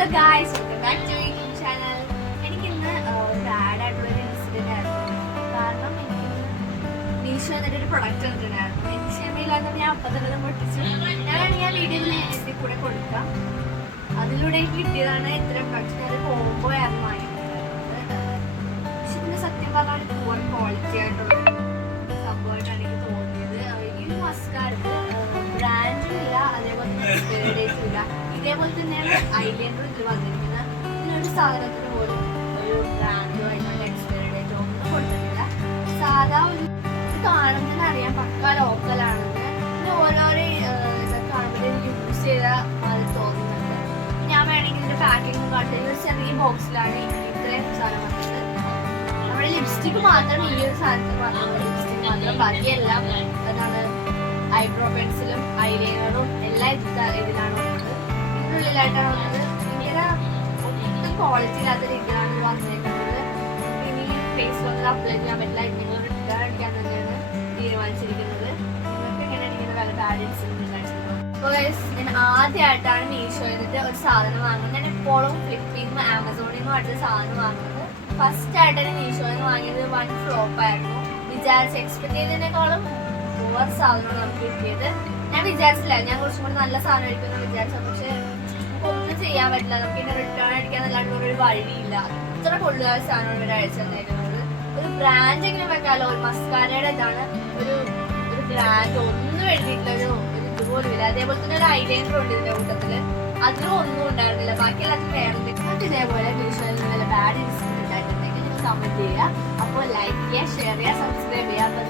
Hello guys welcome back to YouTube channel എനിക്ക് ഇന്ന് ഒരു ബാഡ് ആയിട്ടുള്ള ഇൻസിഡന്റ് ആയിരുന്നു. കാരണം എനിക്ക് മീഷോ എന്നിട്ട് ഒരു പ്രൊഡക്റ്റ് കണ്ടിട്ടുണ്ടായിരുന്നു എനിക്ക് ക്ഷമയില്ലാത്തപ്പോൾ ഞാൻ അപ്പം തന്നെ പൊട്ടിച്ചു. ഞാൻ ഞാൻ വീഡിയോയിൽ എഴുതി കൂടെ കൊടുക്കാം അതിലൂടെ എനിക്ക് കിട്ടിയതാണ് ഇത്തരം പ്രൊഡക്റ്റ് ഞാൻ കോംബോ ആയിരുന്നു വാങ്ങിയിട്ടുണ്ടായിരുന്നത് പക്ഷെ സത്യം പറഞ്ഞാൽ ഒരു ക്വാളിറ്റി ആയിട്ടുള്ള സംഭവമായിട്ടാണ് എനിക്ക് തോന്നിയത്. ഈ മസ്കാർക്ക് ബ്രാൻഡും ഇല്ല. അതേപോലെ തന്നെ ഇതേപോലെ തന്നെയാണ് ഐലൈനർ ഇതിൽ വന്നിരിക്കുന്നത് ഇതിനൊരു സാധനത്തിന് പോലും ഒരു ബ്രാൻഡോ ആയിക്കോട്ടെ എക്സ്പയറി ഒന്നും കൊടുത്തിട്ടില്ല. സാധാ ഒരു ഇത് കാണുമ്പോൾ അറിയാം. പക്ക ലോക്കലാണെന്ന് പിന്നെ ഓരോരോ കാണുമ്പോൾ യൂസ് ചെയ്ത അത് തോന്നുന്നുണ്ട്. ഞാൻ വേണമെങ്കിൽ ഇതിന്റെ പാക്കിംഗ് കാട്ടിൽ ഒരു ചെറിയ ബോക്സിലാണ് ഇത്രയും സാധനം വന്നത്. നമ്മുടെ ലിപ്സ്റ്റിക് മാത്രം ഈ ഒരു സാധനത്തിൽ മാത്രം ലിപ്സ്റ്റിക് മാത്രം. ബാക്കിയെല്ലാം എന്താണ് ഐബ്രോ പെൻസിലും ഐലൈനറും എല്ലാം ഇത് ഇതിലാണ് വന്നത് ഇതിനുള്ളിലായിട്ടാണ് വന്നത് ഭയങ്കര ഒട്ടും ക്വാളിറ്റി ഇല്ലാത്ത രീതിയിലാണ് വന്നിരിക്കുന്നത്. ഇനി ഫേസ് വാഷ് അപ്ലൈ ചെയ്യാൻ പറ്റില്ല. നിങ്ങൾ റിട്ടേൺ അടിക്കാൻ തന്നെയാണ് തീരുമാനിച്ചിരിക്കുന്നത്. ഞാൻ ആദ്യമായിട്ടാണ് മീഷോയിൽ നിന്നിട്ട് ഒരു സാധനം വാങ്ങുന്നത്. ഞാൻ എപ്പോഴും ഫ്ലിപ്പിൽ നിന്നും ആമസോണിൽ നിന്നും ആയിട്ട് സാധനം വാങ്ങുന്നത്. ഫസ്റ്റ് ആയിട്ട് തന്നെ മീഷോയിൽ നിന്ന് വാങ്ങിയത്. വൺ ഫ്ലോപ്പ് ആയിരുന്നു. വിചാരിച്ച് എക്സ്പെക്ട് ചെയ്തതിനേക്കാളും ഓവർ സാധനമാണ് നമുക്ക് കിട്ടിയത്. ഞാൻ വിചാരിച്ചില്ല. ഞാൻ കുറച്ചും കൂടി നല്ല സാധനം എടുക്കുമെന്ന് വിചാരിച്ചു. പക്ഷെ ചെയ്യാൻ പറ്റില്ല. നമുക്ക് ഇന്ന് റിട്ടേൺ അടിക്കാൻ അല്ലാണ്ട് ഒരു വഴിയില്ല. അത്ര കൊള്ളുക സാധനമാണ് ഇവർ അയച്ചു തന്നേക്കുന്നത്. ഒരു ബ്രാൻഡ് എങ്ങനെ വെക്കാലോ? ഒരു മസ്കാരയുടെ ഇതാണ് ഒരു ഒരു ബ്രാൻഡ് ഒന്നും എഴുതിയിട്ടില്ല. ഒരു ഒരു ഇതുപോലും ഇല്ല അതേപോലെ തന്നെ ഒരു ഐലൈനർ ഉണ്ട് ഇതിന്റെ കൂട്ടത്തിൽ. അതിലും ഒന്നും ഉണ്ടായിരുന്നില്ല. ബാക്കി എല്ലാത്തിനും വേറെ എന്തെങ്കിലും ഇതേപോലെ മീഷോയിൽ ബാഡ് ഇൻസിഡന്റ് ഉണ്ടായിട്ടുണ്ടെങ്കിൽ നിങ്ങൾ കമന്റ് ചെയ്യുക. അപ്പോൾ ലൈക്ക് ചെയ്യുക ഷെയർ ചെയ്യുക സബ്സ്ക്രൈബ് ചെയ്യുക.